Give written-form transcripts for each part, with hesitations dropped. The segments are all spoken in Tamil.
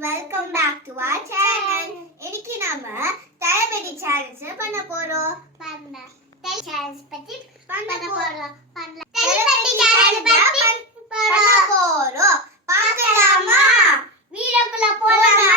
welcome back to our channel. இன்னைக்கு நாம டயபெட்டி சேலஞ்ச் பண்ண போறோம். சேலஞ்ச் பத்தி பண்ண போறோம். டயபெட்டி சேலஞ்ச் பத்தி பண்ண போறோம். பார்க்கலாமா? வீடியோக்குள்ள போலாமா?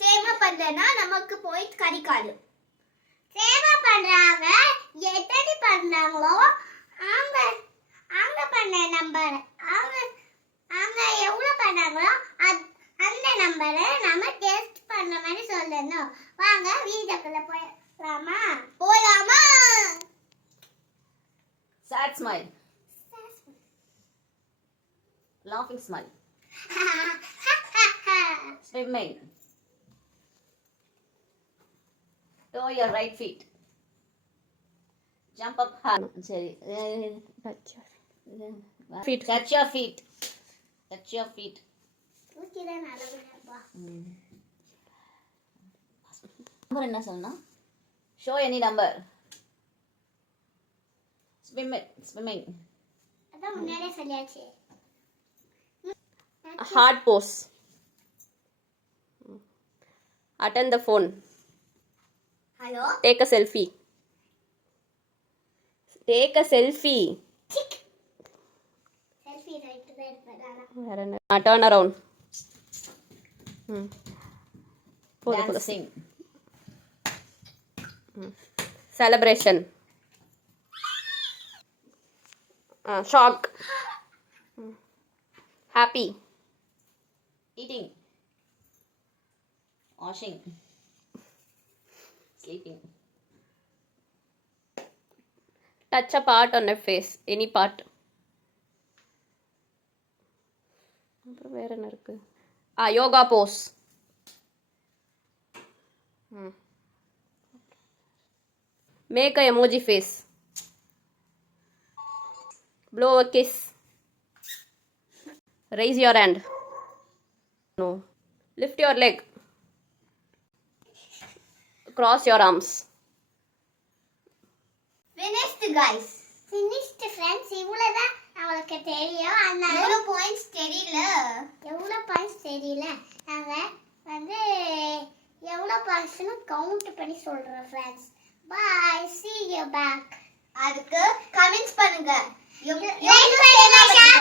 சேமா பண்ணலனா நமக்கு பாயிண்ட் கிடைக்காது. சேமா பண்றாங்க எத்தனை பண்ணாங்களோ அவங்க பண்ண நம்பர் அவங்க எவ்வளவு பண்ணாங்களோ அந்த நம்பரை நம்ம டெஸ்ட் பண்ண மாதிரி சொல்லணும். வாங்க வீடியோக்குள்ள போலாமா? Sad smile. Laughing smile. Swimming. Toe your right feet. Jump up high. Touch your feet. Touch your feet. Touch your feet. Number என்ன சொல்லணும்? Show any number. Swimming. அதான் முன்னாடியே சொல்லியாச்சு. Hard pose. Attend the phone. Hello? Take a selfie. Selfie right there. Turn around. Dancing. Celebration. Shock. Happy. Eating. Washing. Sleeping. Touch a part on a face. Any part. அப்புறம் வேற என்ன இருக்கு? Yoga Bose. Make a emoji face. Blow a kiss. Raise your hand. No. Lift your leg. Cross your arms. Finished guys. Finished friends. இவ்வளவுதான் அவங்களுக்கு தெரியும். அதனால எவ்வளவு பாயிண்ட்ஸ் தெரியல. நாங்க வந்து எவ்வளவு பாயிண்ட்ஸ்னு கவுண்ட் பண்ணி சொல்றோம் friends. Bye. See you back. அதுக்கு கமெண்ட்ஸ் பண்ணுங்க. லைக் பண்ணுங்க.